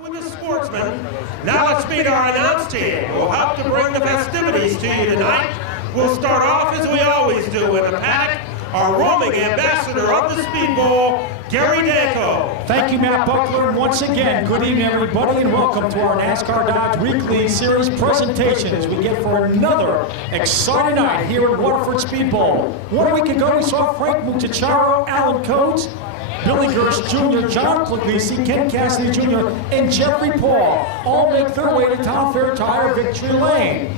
with the Sportsman. Now let's meet our announce team who will help to bring the festivities to you tonight. We'll start off as we always do in the paddock. Our roaming ambassador of the Speedbowl, Gary Danko. Thank you, Matt Buckler, and once again, good evening, everybody, and welcome to our NASCAR Dodge Weekly Series presentation as we get for another exciting night here at Waterford Speedbowl. 1 week ago, we saw Frank Mucciacciaro, Alan Coates, Billy Gersh Jr., John Puglisi, Ken Cassidy Jr., and Jeffrey Paul all make their way to Town Fair Tire Victory Lane.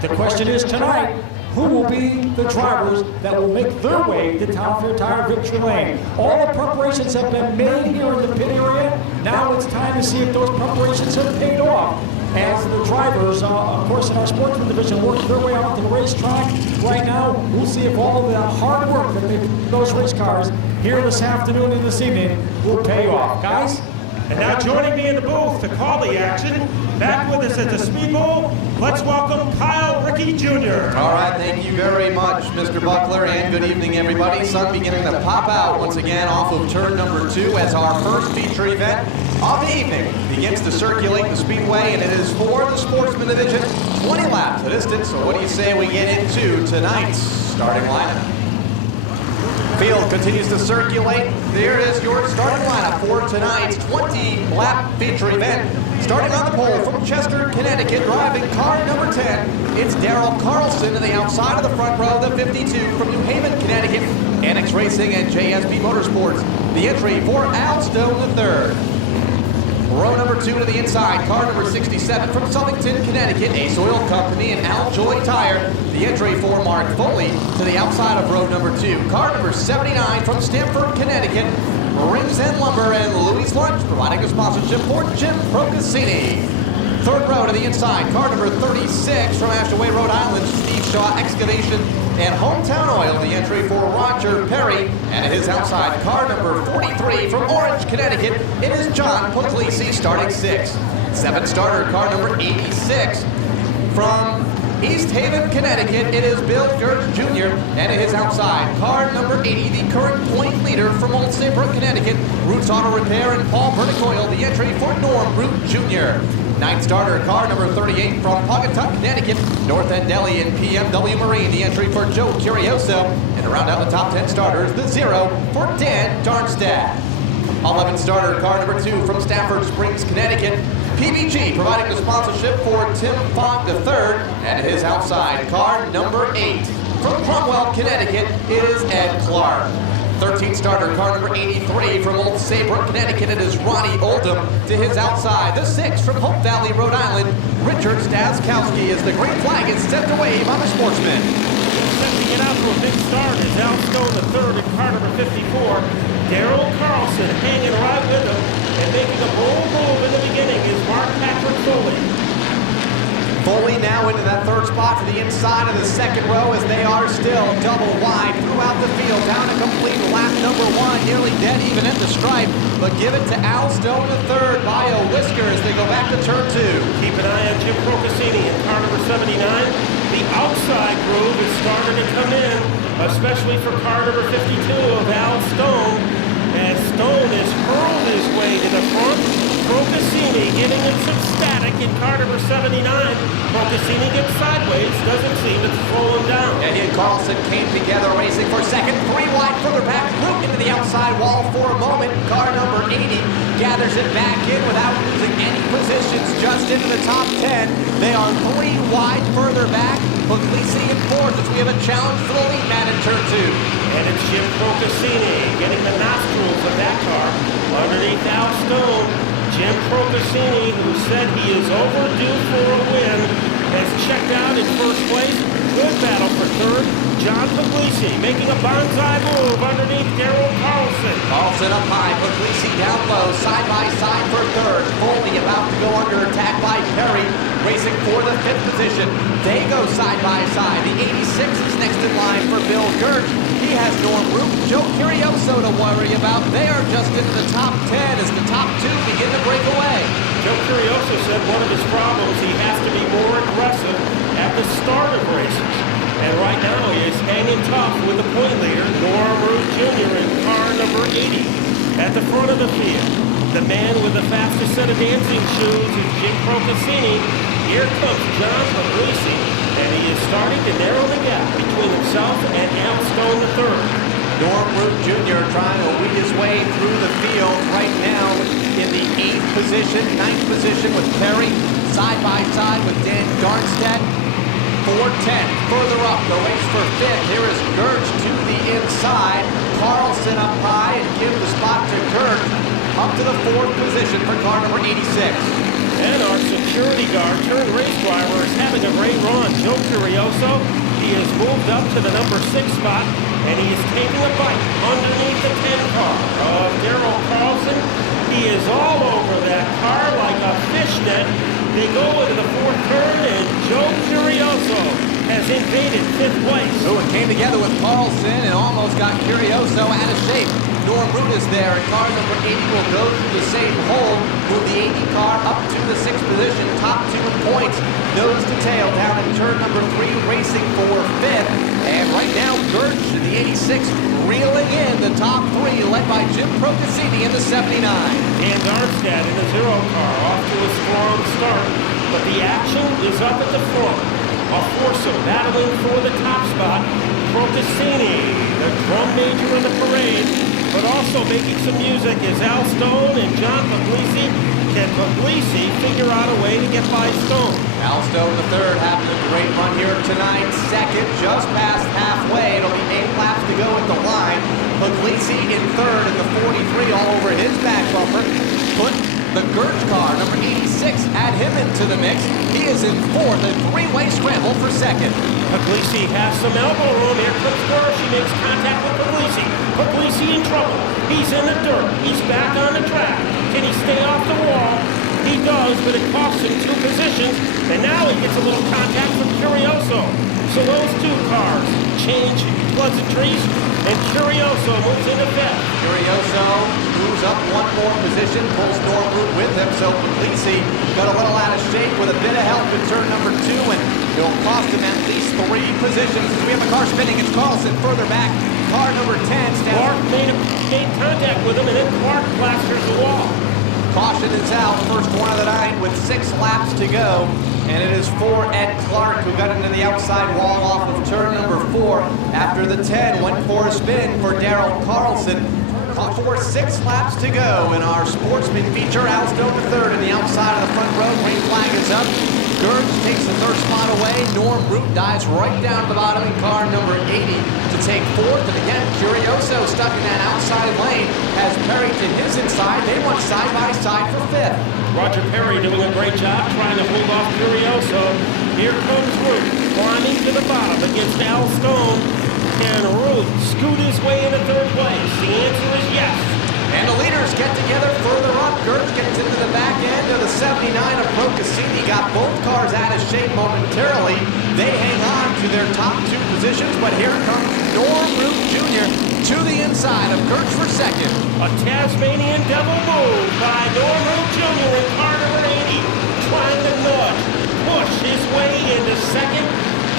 The question is tonight, who will be the drivers that will make their way to Town Fair Tire Victory Lane? All the preparations have been made here in the pit area. Now it's time to see if those preparations have paid off. As the drivers, of course, in our Sportsman division work their way out to the racetrack. Right now, we'll see if all of the hard work that they put those race cars here this afternoon and this evening will pay off. Guys? And now joining me in the booth to call the action, back with us at the Speedbowl, let's welcome Kyle Rickey Jr. All right, thank you very much, Mr. Buckler, and good evening, everybody. Sun beginning to pop out once again off of turn number 2 as our first feature event of the evening begins to circulate the speedway, and it is for the Sportsman division, 20 laps a distance. So what do you say we get into tonight's starting lineup? Field continues to circulate. There is your starting lineup for tonight's 20-lap feature event. Starting on the pole from Chester, Connecticut, driving car number 10. It's Darrell Carlson to the outside of the front row, the 52 from New Haven, Connecticut. Annex Racing and JSB Motorsports. The entry for Al Stone III. Row number 2 to the inside, car number 67 from Southington, Connecticut, Ace Oil Company and Al Joy Tire. The entry for Mark Foley to the outside of row number 2, car number 79 from Stamford, Connecticut, Rings and Lumber and Louis Lunch, providing a sponsorship for Jim Procaccini. Third row to the inside, car number 36 from Ashtaway, Rhode Island, Steve Shaw Excavation and Hometown Oil. The entry for Roger Perry, and at his outside, car number 43 from Orange, Connecticut, it is John Puglisi starting 6. 7th starter, car number 86 from East Haven, Connecticut, it is Bill Gersh Jr., and at his outside, car number 80, the current point leader from Old Saybrook, Connecticut, Roots Auto Repair and Paul Verticoil, the entry for Norm Root Jr. 9th starter, car number 38 from Pawcatuck, Connecticut, North End Deli and PMW Marine, the entry for Joe Curioso, and to round out the top 10 starters, the 0 for Dan Darmstadt. 11th starter, car number 2 from Stafford Springs, Connecticut, PBG providing the sponsorship for Tim Fogg III, and his outside, car number 8 from Cromwell, Connecticut, it is Ed Clark. 13th starter, car number 83 from Old Saybrook, Connecticut, it is Ronnie Oldham. To his outside, the 6 from Hope Valley, Rhode Island, Richard Staskowski, as the green flag is set to wave on the Sportsman. Set to get out to a big start is Al Stone III in car number 54. Darrell Carlson hanging right with him and making a bold move in the beginning is Mark Patrick Foley. Foley now into that third spot to the inside of the second row as they are still double wide throughout the field. Down to complete lap number 1, nearly dead even at the stripe, but give it to Al Stone III by a whisker as they go back to turn 2. Keep an eye on Jim Procaccini in car number 79. The outside groove is starting to come in, especially for car number 52 of Al Stone, as Stone has hurled his way to the front. Procaccini giving him some static in car number 79. Procaccini gets sideways, doesn't seem to slow him down. And he and Carlson came together racing for second, 3 wide further back, Luke into the outside wall for a moment. Car number 80 gathers it back in without losing any positions, just into the top 10. They are 3 wide further back. Puglisi in 4th as we have a challenge for the lead man in turn 2. And it's Jim Procaccini getting the nostrils of that car underneath Al Stone. Jim Procaccini, who said he is overdue for a win, has checked out in first place. Good battle for third. John Puglisi making a bonsai move underneath Darrell Carlson. Carlson up high, Puglisi down low, side by side for third. Foley about to go under attack by Perry, racing for the 5th position. They go side by side. The 86 is next in line for Bill Gersh. He has Norm Root, Joe Curioso to worry about. They are just into the top 10 as the top 2 begin to break away. Joe Curioso said one of his problems, he has to be more aggressive at the start of races. And right now he is hanging tough with the point leader, Norm Root Jr. in car number 80. At the front of the field, the man with the fastest set of dancing shoes is Jim Procaccini. Here comes John Puglisi, and he is starting to narrow the gap between himself and Al Stone III. Norm Root Jr. trying to weed his way through the field right now in the 8th position, 9th position with Perry, side by side with Dan Darnstedt. 4:10 further up the race for 5th. Here is Gertz to the inside. Carlson up high and give the spot to Kurt up to the 4th position for car number 86. And our security guard turned race driver is having a great run. Joe Curioso, he has moved up to the number 6 spot, and he is taking a bite underneath the 10 car of Darrell Carlson. He is all over that car like a fishnet. They go into the 4th turn, and Joe Curioso has invaded 5th place. Oh, it came together with Carlson and almost got Curioso out of shape. Norm Root is there, and car number 80 will go through the same hole, move the 80 car up to the 6th position, top 2 in points, nose to tail down in turn number 3, racing for 5th. And right now, Gertz in the 86 reeling in the top 3, led by Jim Procaccini in the 79. And Darmstadt in the 0 car, off to a strong start. But the action is up at the front. A foursome battling for the top spot. Procaccini, the drum major in the parade, but also making some music is Al Stone and John Puglisi. Can Puglisi figure out a way to get by Stone? Al Stone the 3rd having a great run here tonight. 2nd, just past halfway. It'll be 8 laps to go at the line. Puglisi in 3rd in the 43 all over his back bumper. Put the Gertz car, number 86, add him into the mix. He is in 4th, a 3-way scramble for 2nd. Puglisi has some elbow room. Here comes Gertz. She makes contact with Puglisi. Puglisi in trouble. He's in the dirt. He's back on the track. Can he stay off the wall? He does, but it costs him 2 positions. And now he gets a little contact from Curioso. So those 2 cars change pleasantries, and Curioso moves into 5th. Curioso moves up 1 more position, pulls Norm Root with him. So Puglisi got a little out of shape with a bit of help in turn number 2, and it'll cost him at least 3 positions. As we have a car spinning, it's Carlson further back. Car number 10 stands. Clark made contact with him, and then Clark plasters the wall. Caution is out, first one of the night with 6 laps to go. And it is for Ed Clark, who got into the outside wall off of turn number 4. After the 10, went for a spin for Darrell Carlson. For 6 laps to go in our Sportsman feature. Al Stone the 3rd in the outside of the front row. Green flag is up. Gertz takes the 3rd spot away. Norm Root dives right down to the bottom in car number 80 to take 4th. And again, Curioso stuck in that outside lane has Perry to his inside. They went side by side for 5th. Roger Perry doing a great job trying to hold off Curioso. Here comes Root climbing to the bottom against Al Stone. Can Root scoot his way into 3rd place? The answer is yes. And the leaders get together further up. Gertz gets into the back end of the 79 of Procaccini. Got both cars out of shape momentarily. They hang on to their top 2 positions, but here comes Norm Root Jr. to the inside of Gertz for 2nd. A Tasmanian devil move by Norm Root Jr. in car number 80. Trying to push his way into 2nd.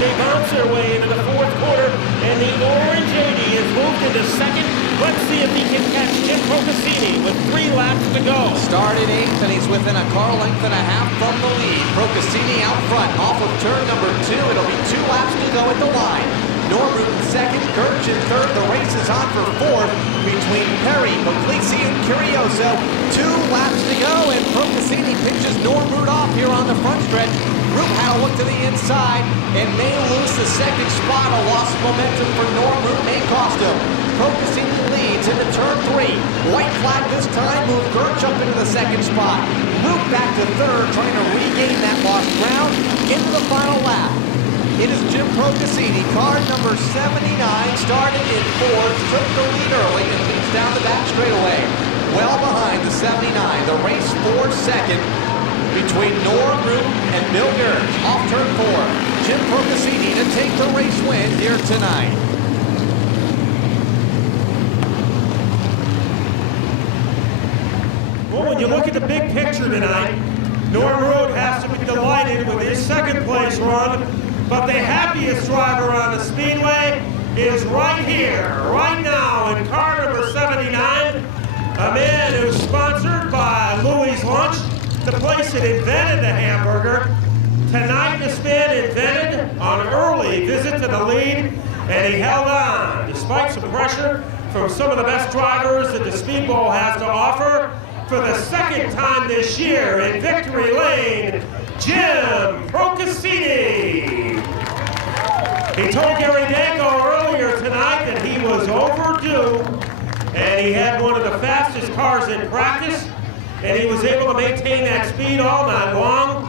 They bounce their way into the 4th quarter, and the orange 80 is moved into 2nd. Let's see if he can catch Jim Procaccini with 3 laps to go. Started 8th, and he's within a car length and a half from the lead. Procaccini out front, off of turn number 2. It'll be 2 laps to go at the line. Norm Root in 2nd, Gertz in 3rd. The race is on for 4th between Perry, Puglisi, and Curioso. 2 laps to go, and Procaccini pinches Norm Root off here on the front stretch. Root had a look to the inside and may lose the 2nd spot. A loss of momentum for Norm Root may cost him. Procaccini leads into turn 3. White flag this time, move Gertz up into the 2nd spot. Root back to 3rd, trying to regain that lost ground into the final lap. It is Jim Procaccini, car number 79, started in 4th, took the lead early and leads down the back straightaway. Well behind the 79, the race for 2nd between Norm Root and Bill Gertz. Off turn 4, Jim Procaccini to take the race win here tonight. Well, when you look at the big picture tonight, Norm Root has to be delighted with his 2nd place run. But the happiest driver on the Speedway is right here, right now, in car number 79. A man who's sponsored by Louis Lunch, the place that invented the hamburger. Tonight, this man invented an early visit to the lead, and he held on despite some pressure from some of the best drivers that the Speedbowl has to offer. For the second time this year in victory lane, Jim Procaccini. He told Gary Danko earlier tonight that he was overdue, and he had one of the fastest cars in practice, and he was able to maintain that speed all night long.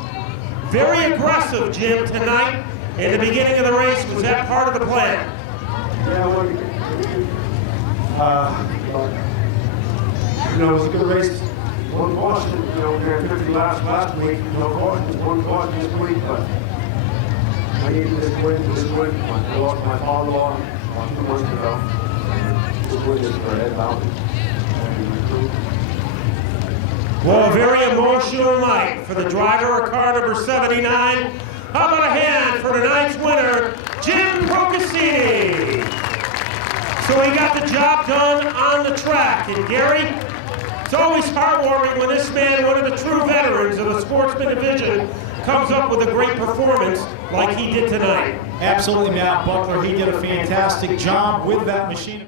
Very aggressive, Jim, tonight in the beginning of the race. Was that part of the plan? Yeah, it was a good race. One caution, we had 50 laps last week. One caution this week, but I needed this win. I lost my father-in-law 2 months ago. This win is for Ed Bowden. Well, a very emotional night for the driver of car number 79. How about a hand for tonight's winner, Jim Procaccini? So he got the job done on the track. And Gary, it's always heartwarming when this man, one of the true veterans of the Sportsman division, comes up with a great performance like he did tonight. Absolutely, Matt Buckler. He did a fantastic job with that machine.